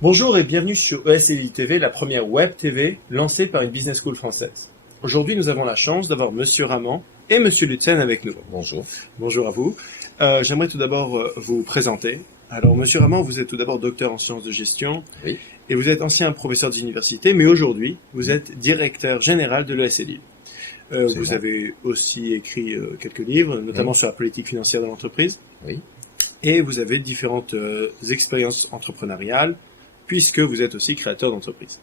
Bonjour et bienvenue sur ESLI TV, la première web TV lancée par une business school française. Aujourd'hui, nous avons la chance d'avoir Monsieur Raman et Monsieur Lutzen avec nous. Bonjour. Bonjour à vous. J'aimerais tout d'abord vous présenter. Alors, Monsieur Raman, vous êtes tout d'abord docteur en sciences de gestion. Oui. Et vous êtes ancien professeur d'université, mais aujourd'hui, vous êtes directeur général de l'ESLI. Vous avez aussi écrit quelques livres, notamment sur la politique financière de l'entreprise. Oui. Et vous avez différentes expériences entrepreneuriales, puisque vous êtes aussi créateur d'entreprise.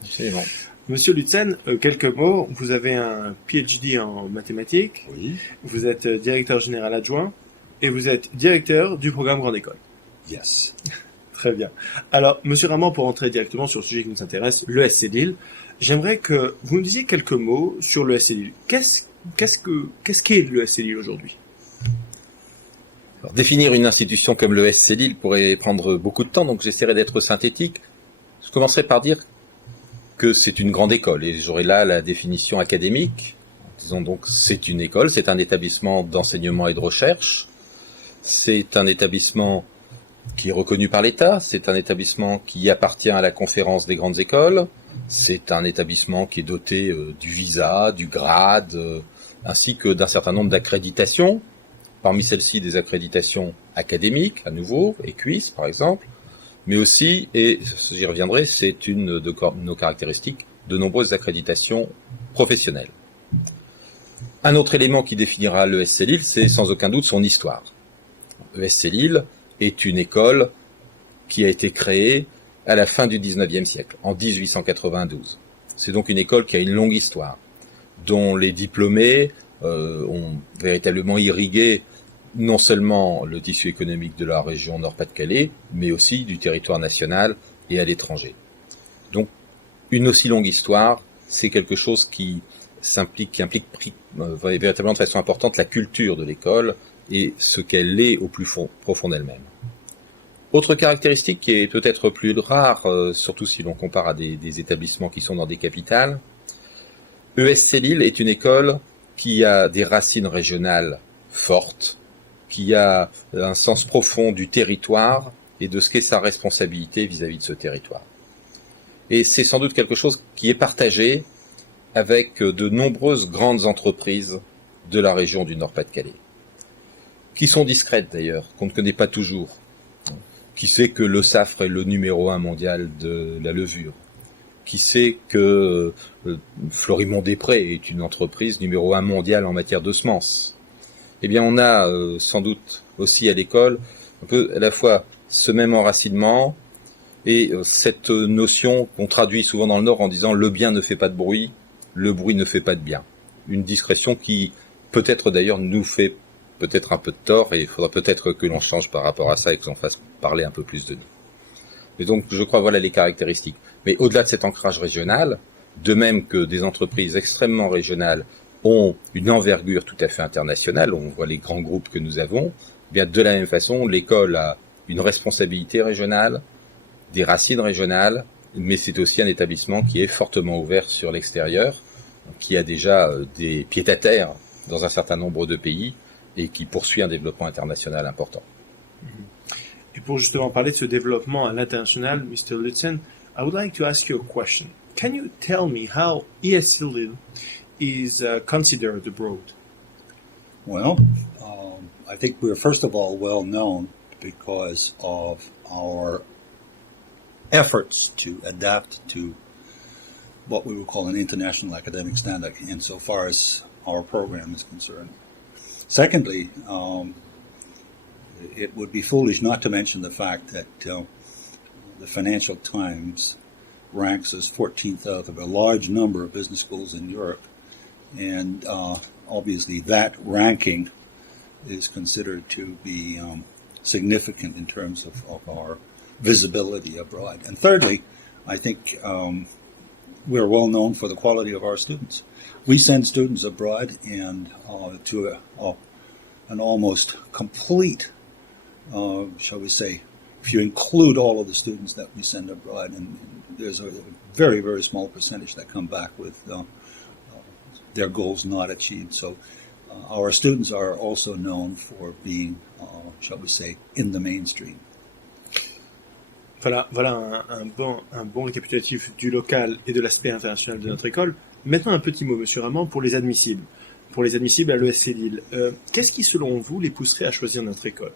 Absolument. Monsieur Lutzen, quelques mots. Vous avez un PhD en mathématiques. Oui. Vous êtes directeur général adjoint et vous êtes directeur du programme Grande École. Yes. Très bien. Alors, Monsieur Raman, pour entrer directement sur le sujet qui nous intéresse, l'ESC Lille, j'aimerais que vous nous disiez quelques mots sur l'ESC Lille. Qu'est-ce qu'est l'ESC Lille aujourd'hui? Alors, définir une institution comme le SC Lille pourrait prendre beaucoup de temps, donc j'essaierai d'être synthétique. Je commencerai par dire que c'est une grande école, et j'aurai là la définition académique. Disons donc, c'est une école, c'est un établissement d'enseignement et de recherche, c'est un établissement qui est reconnu par l'État, c'est un établissement qui appartient à la conférence des grandes écoles, c'est un établissement qui est doté du visa, du grade, ainsi que d'un certain nombre d'accréditations. Parmi celles-ci, des accréditations académiques, à nouveau, EQUIS par exemple, mais aussi, et j'y reviendrai, c'est une de nos caractéristiques, de nombreuses accréditations professionnelles. Un autre élément qui définira l'ESC Lille, c'est sans aucun doute son histoire. L'ESC Lille est une école qui a été créée à la fin du XIXe siècle, en 1892. C'est donc une école qui a une longue histoire, dont les diplômés ont véritablement irrigué non seulement le tissu économique de la région Nord-Pas-de-Calais, mais aussi du territoire national et à l'étranger. Donc, une aussi longue histoire, c'est quelque chose qui implique véritablement de façon importante la culture de l'école et ce qu'elle est au plus profond d'elle-même. Autre caractéristique qui est peut-être plus rare, surtout si l'on compare à des établissements qui sont dans des capitales, ESC Lille est une école qui a des racines régionales fortes, qui a un sens profond du territoire et de ce qu'est sa responsabilité vis-à-vis de ce territoire. Et c'est sans doute quelque chose qui est partagé avec de nombreuses grandes entreprises de la région du Nord-Pas-de-Calais, qui sont discrètes d'ailleurs, qu'on ne connaît pas toujours. Qui sait que le Safre est le numéro 1 mondial de la levure? Qui sait que Florimond-Després est une entreprise numéro 1 mondiale en matière de semences? Eh bien, on a sans doute aussi à l'école un peu à la fois ce même enracinement et cette notion qu'on traduit souvent dans le Nord en disant « le bien ne fait pas de bruit, le bruit ne fait pas de bien ». Une discrétion qui peut-être d'ailleurs nous fait peut-être un peu de tort et il faudra peut-être que l'on change par rapport à ça et que l'on fasse parler un peu plus de nous. Et donc, je crois, voilà les caractéristiques. Mais au-delà de cet ancrage régional, de même que des entreprises extrêmement régionales ont une envergure tout à fait internationale, on voit les grands groupes que nous avons, eh bien de la même façon, l'école a une responsabilité régionale, des racines régionales, mais c'est aussi un établissement qui est fortement ouvert sur l'extérieur, qui a déjà des pieds-à-terre dans un certain nombre de pays et qui poursuit un développement international important. Et pour justement parler de ce développement à l'international, Mr. Lutzen, I would like to ask you a question. Can you tell me how ESC Lille is considered abroad? Well, I think we're first of all well known because of our efforts to adapt to what we would call an international academic standard insofar as our program is concerned. Secondly, it would be foolish not to mention the fact that the Financial Times ranks us 14th out of a large number of business schools in Europe, and obviously that ranking is considered to be significant in terms of our visibility abroad. And thirdly, I think we're well known for the quality of our students. We send students abroad and to an almost complete, shall we say, if you include all of the students that we send abroad, and there's a very, very small percentage that come back with their goals not achieved. So our students are also known for being, shall we say, in the mainstream. Voilà un bon récapitulatif du local et de l'aspect international de notre école. Maintenant, un petit mot, Monsieur Ramand, pour les admissibles. Pour les admissibles à l'ESC Lille, qu'est-ce qui, selon vous, les pousserait à choisir notre école?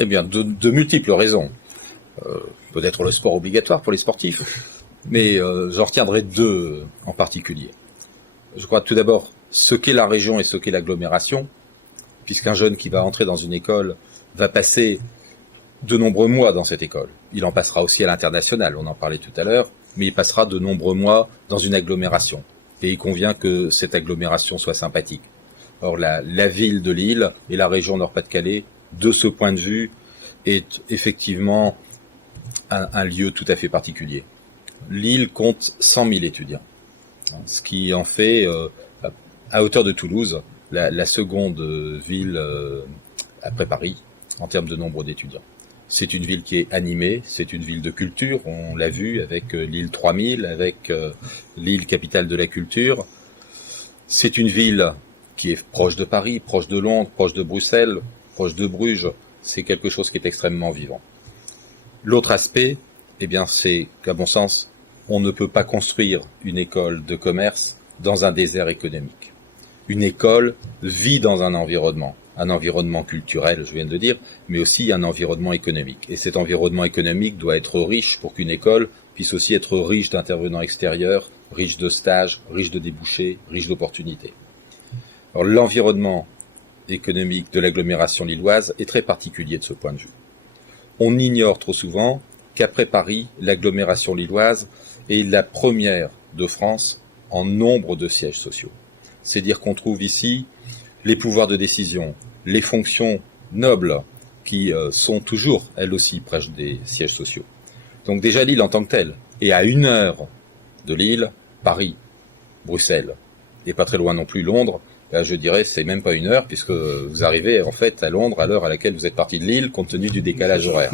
Eh bien, de multiples raisons. Peut-être le sport obligatoire pour les sportifs, mais j'en retiendrai deux en particulier. Je crois tout d'abord ce qu'est la région et ce qu'est l'agglomération, puisqu'un jeune qui va entrer dans une école va passer de nombreux mois dans cette école. Il en passera aussi à l'international, on en parlait tout à l'heure, mais il passera de nombreux mois dans une agglomération. Et il convient que cette agglomération soit sympathique. Or, la ville de Lille et la région Nord-Pas-de-Calais, de ce point de vue, est effectivement un lieu tout à fait particulier. Lille compte 100 000 étudiants, ce qui en fait, à hauteur de Toulouse, la seconde ville après Paris en termes de nombre d'étudiants. C'est une ville qui est animée, c'est une ville de culture, on l'a vu avec Lille 3000, avec Lille capitale de la culture. C'est une ville qui est proche de Paris, proche de Londres, proche de Bruxelles, proche de Bruges. C'est quelque chose qui est extrêmement vivant. L'autre aspect, eh bien, c'est qu'à mon sens, on ne peut pas construire une école de commerce dans un désert économique. Une école vit dans un environnement culturel, je viens de dire, mais aussi un environnement économique. Et cet environnement économique doit être riche pour qu'une école puisse aussi être riche d'intervenants extérieurs, riche de stages, riche de débouchés, riche d'opportunités. Alors, l'environnement économique de l'agglomération lilloise est très particulier de ce point de vue. On ignore trop souvent qu'après Paris, l'agglomération lilloise est la première de France en nombre de sièges sociaux. C'est dire qu'on trouve ici les pouvoirs de décision, les fonctions nobles qui sont toujours, elles aussi, proches des sièges sociaux. Donc déjà Lille en tant que telle, et à 1 heure de Lille, Paris, Bruxelles, et pas très loin non plus Londres, là, je dirais c'est même pas 1 heure, puisque vous arrivez en fait à Londres à l'heure à laquelle vous êtes parti de Lille, compte tenu du décalage horaire.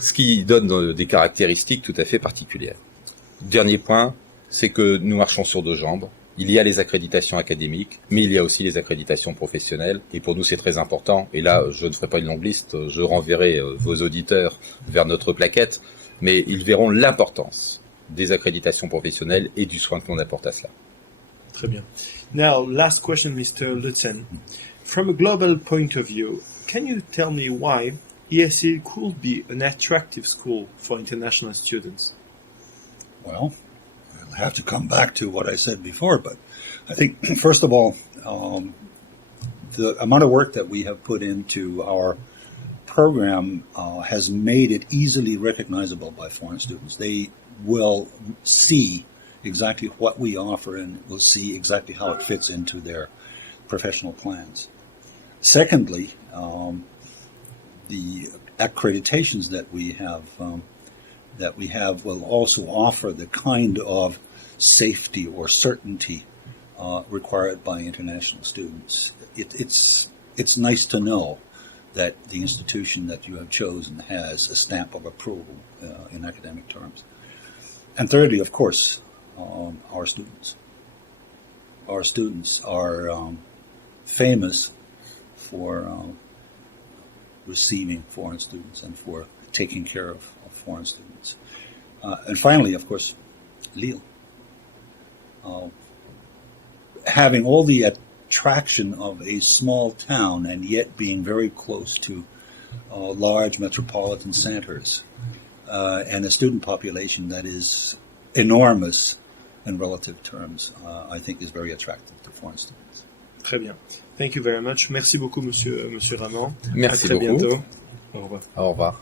Ce qui donne des caractéristiques tout à fait particulières. Dernier point, c'est que nous marchons sur 2 jambes. Il y a les accréditations académiques, mais il y a aussi les accréditations professionnelles. Et pour nous, c'est très important. Et là, je ne ferai pas une longue liste, je renverrai vos auditeurs vers notre plaquette, mais ils verront l'importance des accréditations professionnelles et du soin que l'on apporte à cela. Très bien. Now, last question, Mr. Lutzen. From a global point of view, can you tell me why ESL could be an attractive school for international students? Well, I'll have to come back to what I said before, but I think, first of all, the amount of work that we have put into our program has made it easily recognizable by foreign students. They will see exactly what we offer and will see exactly how it fits into their professional plans. Secondly, the accreditations that we have will also offer the kind of safety or certainty required by international students. It's nice to know that the institution that you have chosen has a stamp of approval in academic terms. And thirdly, of course, our students. Our students are famous for receiving foreign students and for taking care of foreign students. And finally, of course, Lille. Having all the attraction of a small town and yet being very close to large metropolitan centers and a student population that is enormous in relative terms, I think is very attractive to foreign students. Très bien. Thank you very much. Merci beaucoup, Monsieur Ramand. Merci à très beaucoup. bientôt. Au revoir. Au revoir.